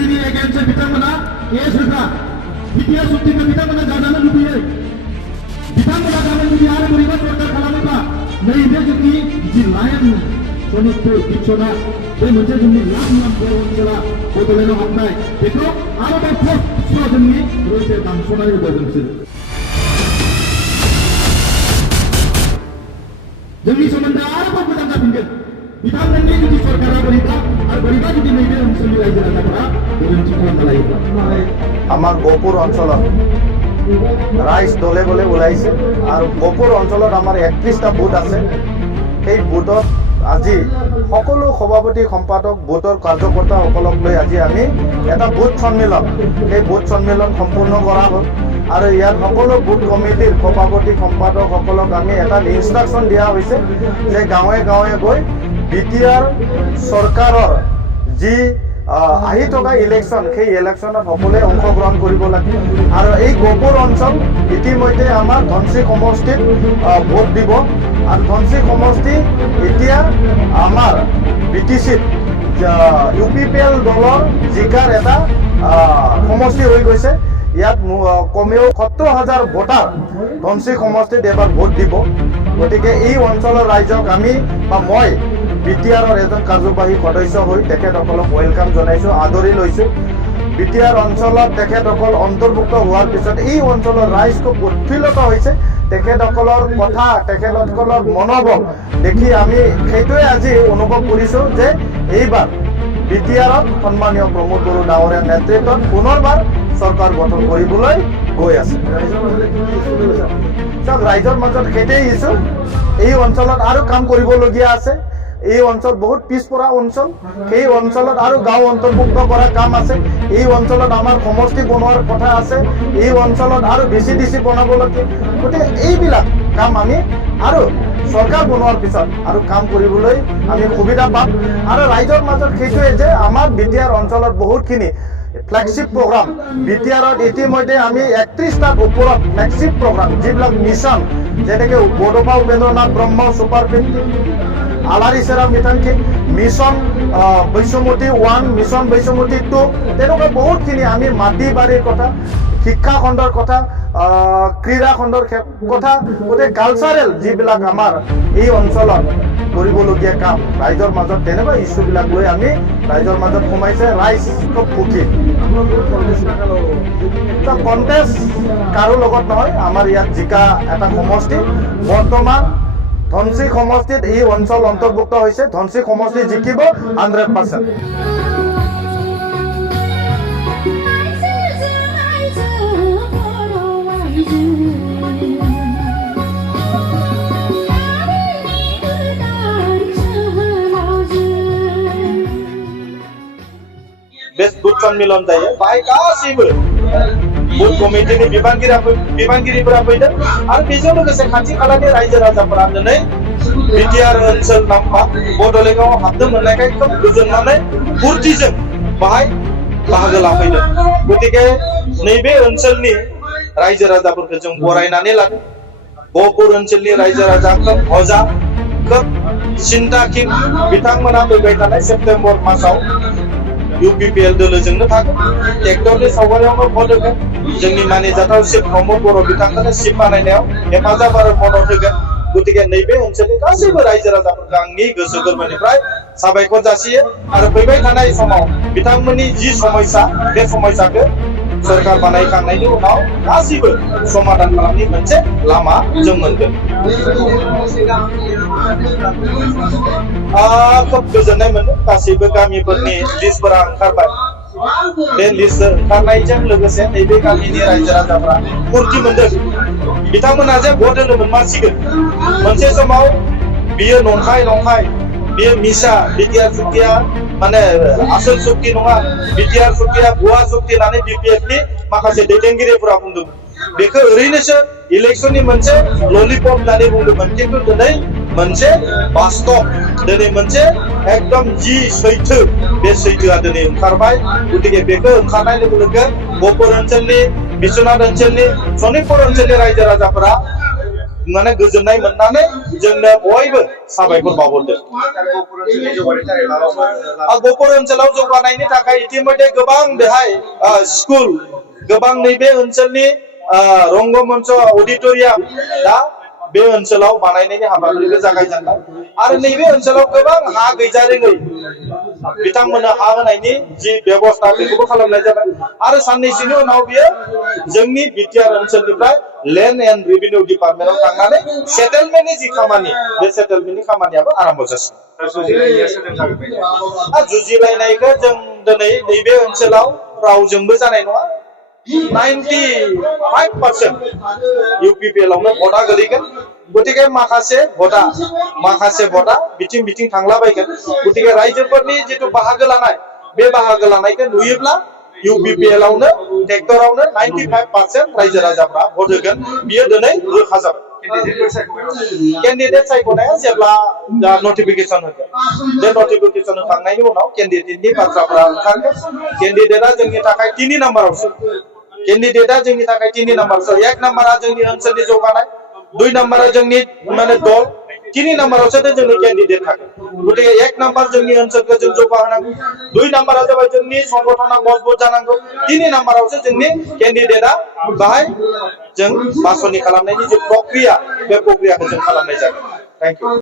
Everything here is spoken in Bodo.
सुक्तिनि एगेन्स्ट बिथांमोना केस होग्रा बिटिआर सुक्तिखौ बिथांमोना जाजानो लुबैयो बिथांमोना जानो लुबैयो आरो बोरैबा सरकार खालामोबा नैबे जोंनि जि लाइन सनितपुर बिछना बे मोनसे जोंनि लाख लाख बर' ओनसोला बड'लेण्डआव हाबनाय बेखौ आरोबाव फर्स्ट जोंनि रैसे दानस'नानै होबावगोन बिसोरो जोंनि सोमोन्दोआ आरोबाव मोजां जाफिनगोन बिथांमोननि जुदि सरकारा बोरैबा जुदि नैबे ओनसोलनि रायजो राजाफोरा गोरोन्थि खालामना लायोब्ला আমাৰ গহপুৰ অঞ্চলত ৰাইজ দলে বলে ওলাইছে আৰু গহপুৰ অঞ্চলত আমাৰ 31টা বুথ আছে সেই বুথত আজি সকলো সভাপতি সম্পাদক বুথৰ কাৰ্যকৰ্তাসকলক লৈ আজি আমি এটা বুথ সন্মিলন সেই বুথ সন্মিলন সম্পূৰ্ণ কৰা হ'ল আৰু ইয়াত সকলো বুথ কমিটিৰ সভাপতি সম্পাদকসকলক আমি এটা ইনষ্ট্ৰাকশ্যন দিয়া হৈছে যে গাঁৱে গাঁৱে গৈ বিটিআৰ চৰকাৰৰ যি আহি থকা ইলেকশ্যন সেই ইলেকশ্যনত সকলোৱে অংশগ্ৰহণ কৰিব লাগে আৰু এই গহপুৰ অঞ্চল ইতিমধ্যে আমাৰ ধনশিৰি সমষ্টিত ভোট দিব আৰু ধনশিৰি সমষ্টি এতিয়া আমাৰ বিটিচিত UPPL দলৰ জিকাৰ এটা সমষ্টি হৈ গৈছে ইয়াত কমেও 70,000 ভোটাৰ ধনশিৰি সমষ্টিত এবাৰ ভোট দিব গতিকে এই অঞ্চলৰ ৰাইজক আমি বা মই বিটিআৰৰ এজন কাৰ্যবাহী সদস্য হৈ তেখেতসকলক ওয়েলকাম জনাইছোঁ আদৰি লৈছোঁ বিটিআৰ অঞ্চলত তেখেতসকল অন্তৰ্ভুক্ত হোৱাৰ পিছত এই অঞ্চলৰ ৰাইজ খুব উৎফুল্লিত হৈছে তেখেতসকলৰ কথা তেখেতসকলৰ মনোবল দেখি আমি সেইটোৱে আজি অনুভৱ কৰিছোঁ যে এইবাৰ বিটিআৰত সন্মানীয় প্ৰমোদ বড়ো ডাঙৰীয়াৰ নেতৃত্বত পুনৰবাৰ চৰকাৰ গঠন কৰিবলৈ গৈ আছে ৰাইজৰ মাজত সেইটোৱেই ইছ্যু এই অঞ্চলত আৰু কাম কৰিবলগীয়া আছে এই অঞ্চল বহুত পিছপৰা অঞ্চল সেই অঞ্চলত আৰু গাঁও অন্তৰ্ভুক্ত কৰা কাম আছে এই অঞ্চলত আমাৰ সমষ্টি বনোৱাৰ কথা আছে এই অঞ্চলত আৰু BCDC বনাবলগীয়া গতিকে এইবিলাক কাম আমি আৰু চৰকাৰ বনোৱাৰ পিছত আৰু কাম কৰিবলৈ আমি সুবিধা পাম আৰু ৰাইজৰ মাজত সেইটোৱে যে আমাৰ বিটিআৰ অঞ্চলত বহুতখিনি ফ্লেগশ্বিপ প্ৰগ্ৰাম বিটিআৰত ইতিমধ্যে আমি 31টাৰ ওপৰত ফ্লেগশ্বিপ প্ৰগ্ৰাম যিবিলাক মিছন যেনেকৈ বড়োফা উপেন্দ্ৰনাথ ব্ৰহ্ম ছুপাৰ 50 আলাৰী চেৰা মিঠাংকি মিছন বৈশ্যমতী 1 মিছন বৈশ্যমতী 2 তেনেকুৱা বহুতখিনি আমি মাটি বাৰীৰ কথা শিক্ষা খণ্ডৰ কথা ক্ৰীড়া খণ্ডৰ কথা গোটেই কালচাৰেল যিবিলাক আমাৰ এই অঞ্চলত কৰিবলগীয়া কাম ৰাইজৰ মাজত তেনেকুৱা ইছ্যুবিলাক লৈ আমি ৰাইজৰ মাজত সোমাইছে ৰাইজ খুব সুখী কণ্টেষ্ট কাৰো লগত নহয় আমাৰ ইয়াত জিকা এটা সমষ্টি বৰ্তমান ধনশিৰি সমষ্টিত এই অঞ্চল অন্তৰ্ভুক্ত হৈছে ধনশিৰি সমষ্টি জিকিব 100%। बेस्ट बुथ सन्मिलन जायो बाहाय गासैबो बुथ कमिटिनि बिबानगिरिफोरा फैदों आरो बेजों लोगोसे खाथि खालानि रायजो राजाफोरा दिनै बिटिआर ओनसोल नामा बड'लेण्डआव हाबनो मोननायखाय खोब गोजोननानै फुर्तिजों बाहाय बाहागो लाफैदों गतिके नैबे ओनसोलनि रायजो राजाफोरखौ जों बरायनानै लादों गहपुर ओनसोलनि रायजो राजा खोब मोजां खोब सिन्ताखिन बिथांमोना फैबाय थानाय सेप्तेम्बर मासाव UPPL दोलोजोंनो थागोन ट्रेक्टरनि सावगारियावनो भट होगोन जोंनि मानिजाथाव शिव प्रमोद बर' बिथांखौनो शिव बानायनायाव हेफाजाब आरो मदद होगोन गतिके नैबे ओनसोलनि गासैबो रायजो राजाफोरखौ आंनि गोसो गोरबोनिफ्राय साबायखर जासियो आरो फैबाय थानाय समाव बिथांमोननि जि समस्या बे समस्याखौ सरकार बानायखांनायनि उनाव गासैबो समाधान खालामनायनि मोनसे लामा जों मोनगोन खोब गोजोननाय मोनो गासैबो गामिफोरनि लिस्टफोरा ओंखारबाय बे लिस्ट ओंखारनायजों लोगोसे नैबे गामिनि रायजो राजाफोरा फुर्ति मोनदों बिथांमोना जे भट होनो मोनमारसिगोन मोनसे समाव बियो नंखाय बियो मिसा बिटिआर सुक्तिया माने आसल सुक्ति नङा बिटिआर सुक्तिया भुवा सुक्ति होननानै BPFनि माखासे दैदेनगिरिफोरा बुंदोंमोन बेखौ ओरैनोसो इलेक्शननि मोनसे ललिपप होननानै बुंदोंमोन खिन्थु दिनै मोनसे बास्तब दिनै मोनसे एकदम जि सैथो बे सैथोआ दिनै ओंखारबाय गतिके बेखौ ओंखारनाय लोगो लोगो गहपुर ओनसोलनि बिश्वनाथ ओनसोलनि सनितपुर ओनसोलनि रायजो राजाफोरा माने गोजोननाय मोननानै जोंनो बयबो साबायखर बावहरदों। गहपुर ओनसोलाव जौगानायनि थाखाय इतिमध्ये गोबां बेहाय स्कुल गोबां नैबे ओनसोलनि रंगमंच अडिटोरियाम दा बे ओनसोलाव बानायनायनि हाबाफारिखौ जागायजेनबाय आरो नैबे ओनसोलाव गोबां हा गैजारोङै बिथांमोननो हा होनायनि जि बेबस्था बेखौबो खालामनाय जाबाय आरो साननैसोनि उनाव बियो जोंनि बिटिआर ओनसोलनिफ्राय लेन्ड एन्ड रेभिनिउ डिपार्टमेन्टआव थांनानै सेटेलमेन्टनि जि खामानि बे सेटेलमेन्टनि खामानियाबो आरम्भ जासिगोन। जुजिलायनायखौ जों दिनै नैबे ओनसोलाव रावजोंबो जानाय नङा। 95% UPPL आवनो भटा गोलैगोन गतिके माखासे भटा बिथिं बिथिं थांलाबायगोन गतिके रायजोफोरनि जितु बाहागो लानाय बे बाहागो लानायखौ नुयोब्ला UPPL आवनो ट्रेक्टरावनो 95% रायजो राजाफ्रा भट होगोन बियो दिनै रोखा जाबाय। कैंडिडेट सायख'नाया जेब्ला नटिफिकेशन होगोन बे नटिफिकेशन होखांनायनि उनाव कैंडिडेटनि बाथ्राफ्रा ओंखारगोन। कैंडिडेटआ जोंनि थाखाय 3 नाम्बारावसो कैंडिडेटआ जोंनि थाखाय 3 नाम्बारसो 1 नाम्बारा जोंनि ओनसोलनि जौगानाय 2 नाम्बारा जोंनि माने दल 3 नाम्बारावसो जोंनि कैंडिडेट थागोन गतिके 1 नाम्बार जोंनि ओनसोलखौ जों जौगाहोनांगौ 2 नाम्बारा जाबाय जोंनि संगठना मजबुत जानांगौ 3 नाम्बारावसो जोंनि कैंडिडेटआ बाहाय जों बासनि खालामनायनि जे प्रक्रिया बे प्रक्रियाखौ जों खालामनाय जागोन। Thank U.